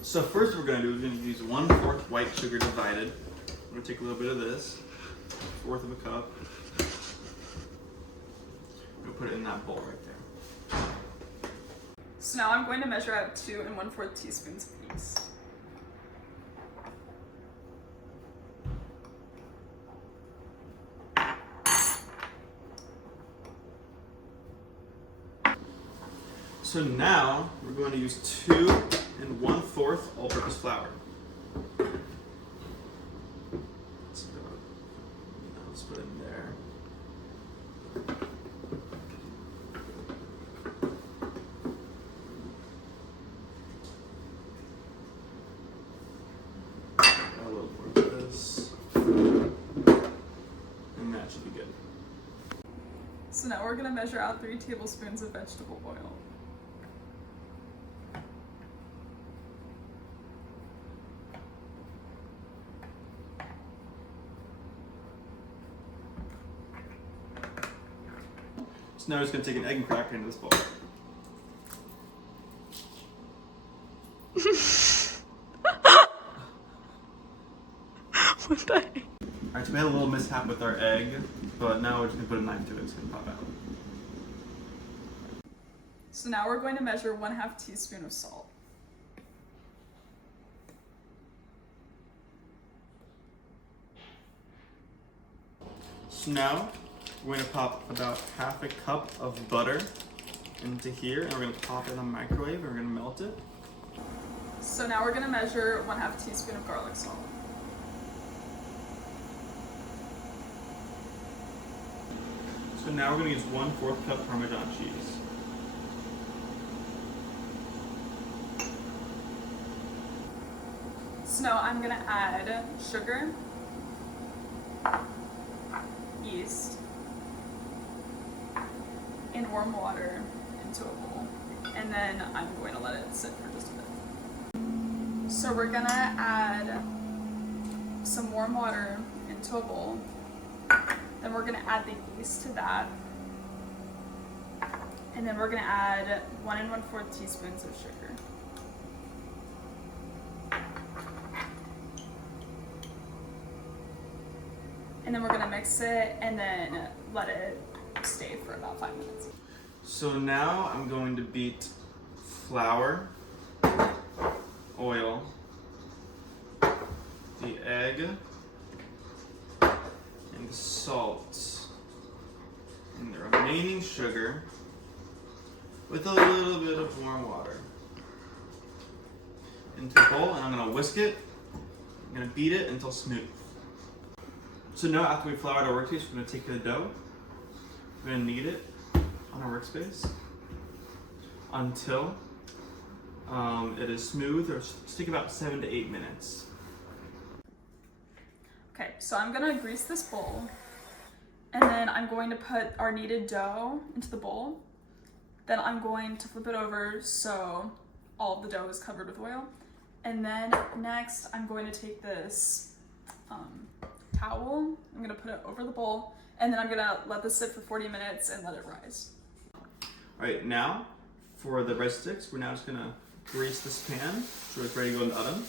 So first what we're gonna do is we're gonna use 1/4 white sugar divided. We're gonna take a little bit of this, 1/4 of a cup. We'll put it in that bowl right there. So now I'm going to measure out 2 1/4 teaspoons of yeast. So now we're going to use 2 1/4 all-purpose flour. Let's put it in there. A little more of this, and that should be good. So now we're going to measure out 3 tablespoons of vegetable oil. So now we're just going to take an egg and crack it into this bowl. What the heck? Alright, so we had a little mishap with our egg, but now we're just going to put a knife to it, it's going to pop out. So now we're going to measure 1/2 teaspoon of salt. So now we're going to pop about 1/2 cup of butter into here, and we're going to pop it in the microwave, and we're going to melt it. So now we're going to measure 1/2 teaspoon of garlic salt. So now we're going to use 1/4 cup Parmesan cheese. So now I'm going to add sugar, yeast, and warm water into a bowl. And then I'm going to let it sit for just a bit. So we're going to add some warm water into a bowl. Then we're going to add the yeast to that. And then we're going to add 1 1/4 teaspoons of sugar. And then we're going to mix it and then let it stay for about 5 minutes. So now I'm going to beat flour, oil, the egg, and the salt, and the remaining sugar with a little bit of warm water into a bowl, and I'm going to whisk it. I'm going to beat it until smooth. So now after we floured our workspace, we're going to take the dough, we're going to knead it on our workspace until it is smooth, or just take about 7 to 8 minutes. Okay, so I'm gonna grease this bowl, and then I'm going to put our kneaded dough into the bowl. Then I'm going to flip it over so all of the dough is covered with oil. And then next, I'm going to take this towel, I'm gonna put it over the bowl, and then I'm gonna let this sit for 40 minutes and let it rise. All right, now for the breadsticks, we're now just gonna grease this pan so it's ready to go in the oven.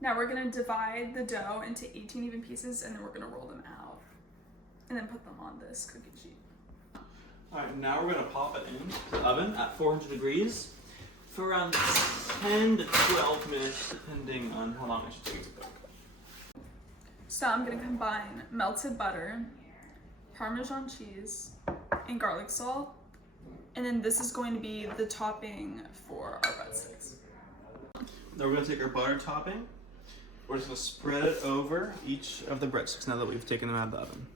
Now we're gonna divide the dough into 18 even pieces, and then we're gonna roll them out and then put them on this cookie sheet. All right, now we're gonna pop it in the oven at 400 degrees for around 10 to 12 minutes, depending on how long it should take to cook. So I'm gonna combine melted butter, Parmesan cheese, and garlic salt. And then this is going to be the topping for our breadsticks. Now we're gonna take our butter topping. We're just gonna spread it over each of the breadsticks now that we've taken them out of the oven.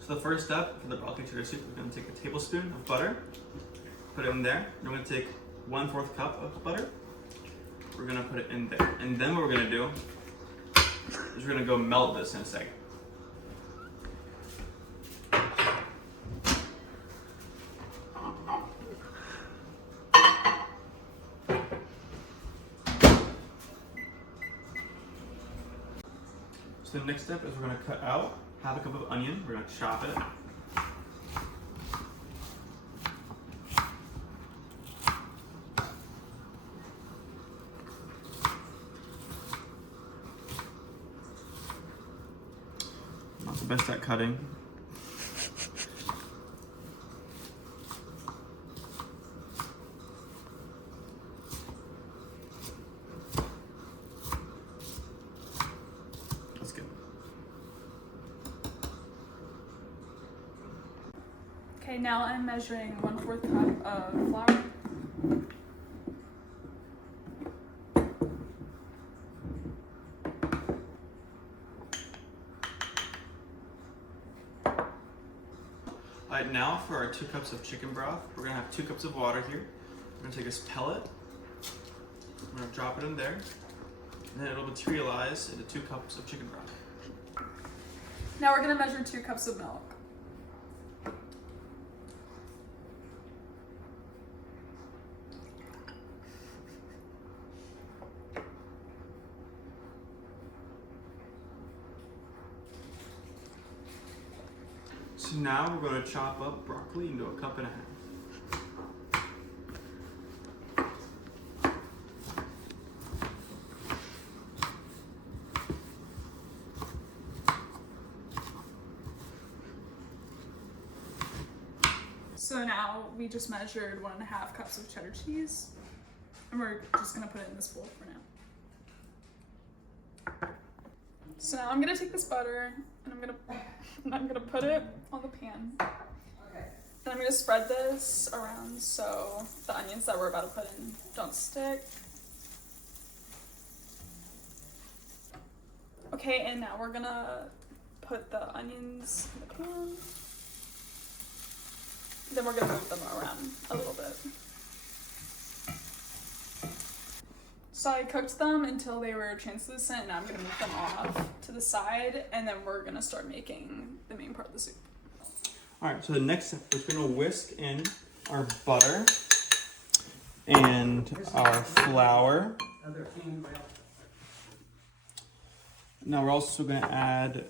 So the first step for the broccoli cheddar soup, we're going to take a tablespoon of butter, put it in there. We're going to take 1/4 cup of butter. We're going to put it in there. And then what we're going to do is we're going to go melt this in a second. So the next step is we're gonna cut out half a cup of onion. We're gonna chop it. Not the best at cutting. That's good. Okay, now I'm measuring 1/4 cup of flour. Alright, now for our 2 cups of chicken broth, we're gonna have 2 cups of water here. We're gonna take this pellet, we're gonna drop it in there, and then it'll materialize into 2 cups of chicken broth. Now we're gonna measure 2 cups of milk. So now we're going to chop up broccoli into 1.5 cups. So now we just measured 1.5 cups of cheddar cheese, and we're just gonna put it in this bowl for now. So now I'm gonna take this butter and I'm gonna put it on the pan. Then I'm gonna spread this around so the onions that we're about to put in don't stick. Okay, and now we're gonna put the onions in the pan. Then we're gonna move them around a little bit. So I cooked them until they were translucent, and now I'm gonna move them off to the side, and then we're gonna start making the main part of the soup. Alright, so the next step is we're going to whisk in our butter and our flour. Now we're also going to add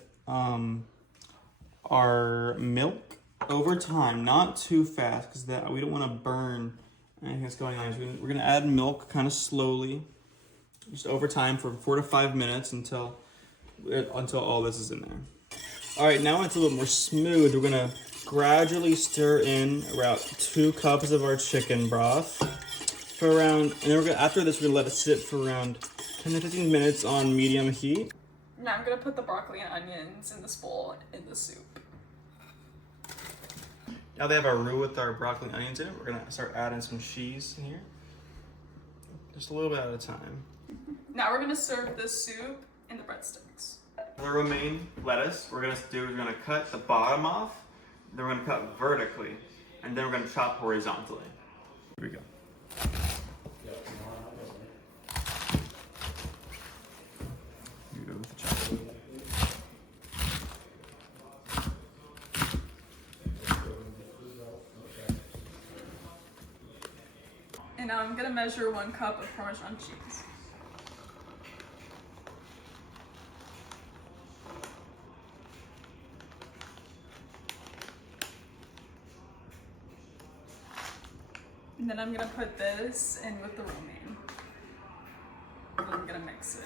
our milk over time, not too fast, because that we don't want to burn anything that's going on. So we're going to add milk kind of slowly, just over time for 4 to 5 minutes until all this is in there. All right, now when it's a little more smooth, we're going to gradually stir in about 2 cups of our chicken broth for around, and then after this, we're going to let it sit for around 10 to 15 minutes on medium heat. Now I'm gonna put the broccoli and onions in this bowl in the soup. Now they have our roux with our broccoli and onions in it. We're gonna start adding some cheese in here. Just a little bit at a time. Now we're gonna serve this soup in the breadsticks. For the romaine lettuce, we're gonna cut the bottom off, then we're gonna cut vertically, and then we're gonna chop horizontally. Here we go. Here we go with the chop. And now I'm gonna measure 1 cup of Parmesan cheese. And then I'm gonna put this in with the romaine. And I'm gonna mix it.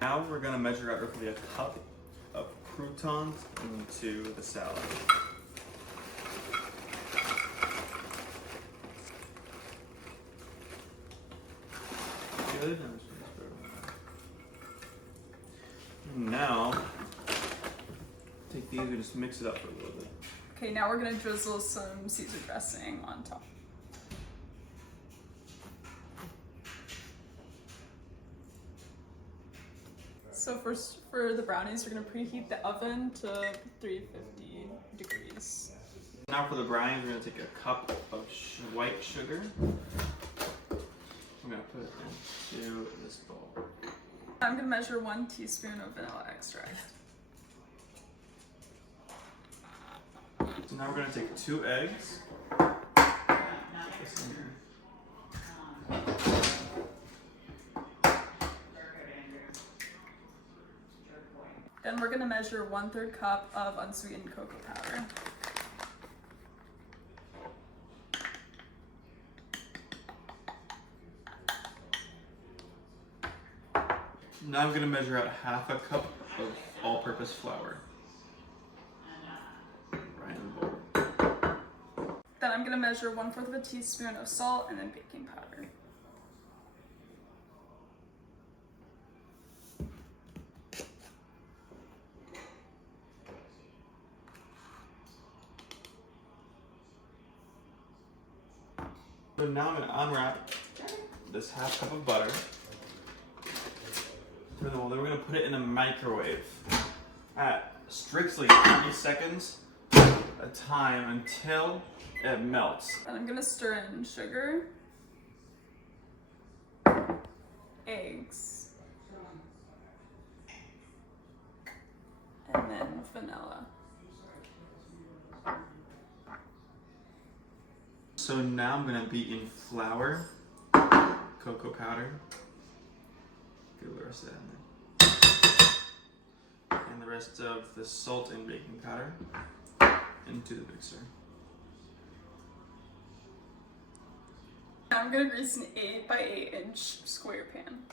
Now we're gonna measure out roughly a cup of croutons into the salad. Good. Now, take these and just mix it up for a little bit. Okay, now we're gonna drizzle some Caesar dressing on top. So for the brownies, we're gonna preheat the oven to 350 degrees. Now for the brownies, we're gonna take a cup of white sugar. I'm gonna put it into this bowl. I'm gonna measure 1 teaspoon of vanilla extract. So now we're gonna take 2 eggs. Put this in here. Then we're gonna measure 1/3 cup of unsweetened cocoa powder. Now I'm gonna measure out 1/2 cup of all-purpose flour. Right in the bowl. Then I'm gonna measure 1/4 of a teaspoon of salt and then baking powder. So now I'm gonna unwrap this 1/2 cup of butter. Then we're gonna put it in a microwave at strictly 30 seconds a time until it melts. And I'm gonna stir in sugar, eggs, and then vanilla. So now I'm gonna beat in flour, cocoa powder, get the rest of that in there, and the rest of the salt and baking powder into the mixer. Now I'm gonna grease an 8 by 8 inch square pan.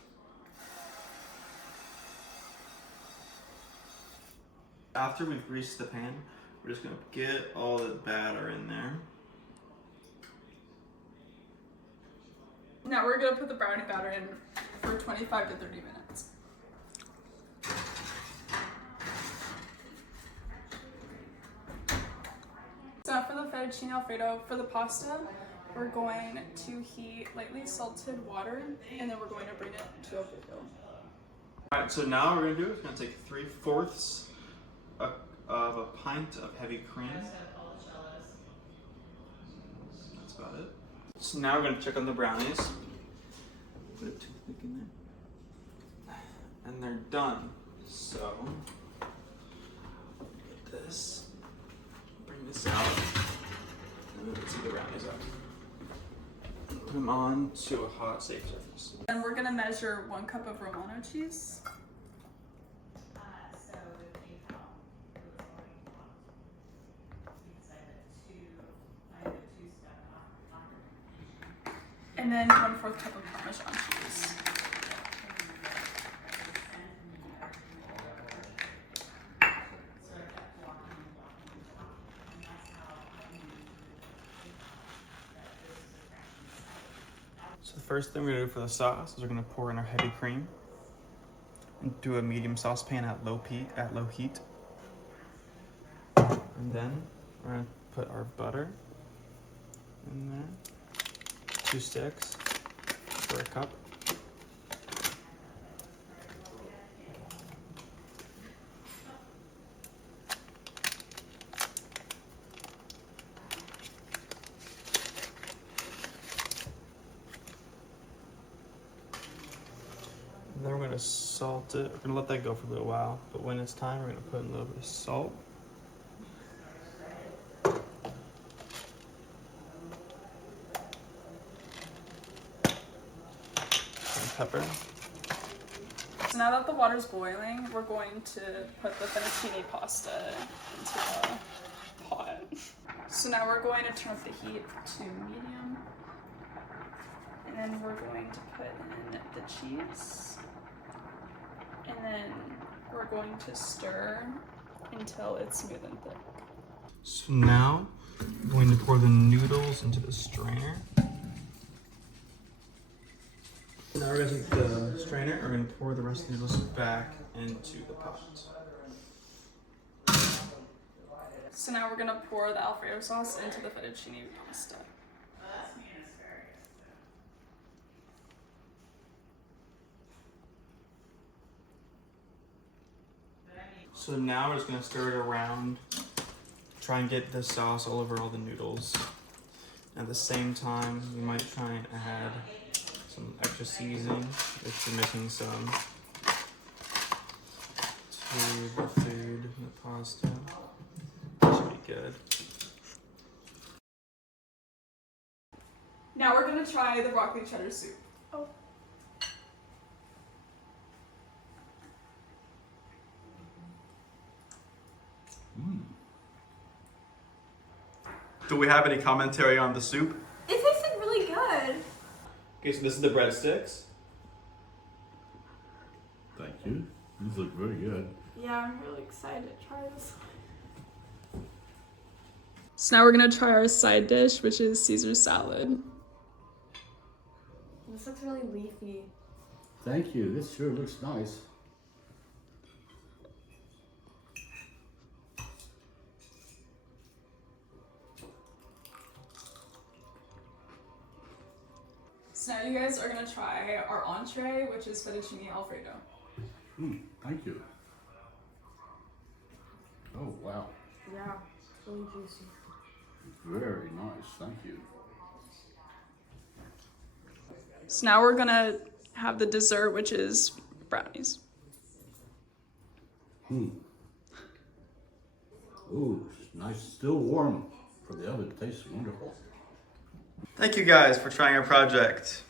After we've greased the pan, we're just gonna get all the batter in there. Now we're gonna put the brownie batter in for 25 to 30 minutes. So now for the fettuccine alfredo, for the pasta, we're going to heat lightly salted water and then we're going to bring it to a boil. Alright, so now what we're gonna do is we're gonna take 3/4 of a pint of heavy cream. That's about it. So now we're gonna check on the brownies. Put a toothpick in there. And they're done. So, get this, bring this out, and then let's see the brownies out. Put them on to a hot, safe surface. And we're gonna measure 1 cup of Romano cheese. And then 1/4 cup of Parmesan cheese. So the first thing we're gonna do for the sauce is we're gonna pour in our heavy cream into a medium saucepan at low heat. And then we're gonna put our butter in there. 2 sticks for a cup. And then we're gonna salt it. We're gonna let that go for a little while, but when it's time, we're gonna put in a little bit of salt. Pepper. So now that the water's boiling, we're going to put the fettuccine pasta into a pot. So now we're going to turn up the heat to medium. And then we're going to put in the cheese. And then we're going to stir until it's smooth and thick. So now I'm going to pour the noodles into the strainer. Now we're going to take the strainer and we're going to pour the rest of the noodles back into the pot. So now we're going to pour the Alfredo sauce into the fettuccine pasta. So now we're just going to stir it around, try and get the sauce all over all the noodles. At the same time, you might try and add some extra seasoning if you're making some to the food and the pasta. That should be good. Now we're going to try the broccoli cheddar soup. Oh. Do we have any commentary on the soup? It tasted really good. Okay, so this is the breadsticks. Thank you. These look very good. Yeah, I'm really excited to try this. So now we're gonna try our side dish, which is Caesar salad. This looks really leafy. Thank you. This sure looks nice. So now you guys are gonna try our entree, which is fettuccine alfredo. Thank you. Oh, wow. Yeah, it's really juicy. Very nice. Thank you. So now we're gonna have the dessert, which is brownies. Ooh, it's nice. Still warm from the oven. It tastes wonderful. Thank you guys for trying our project.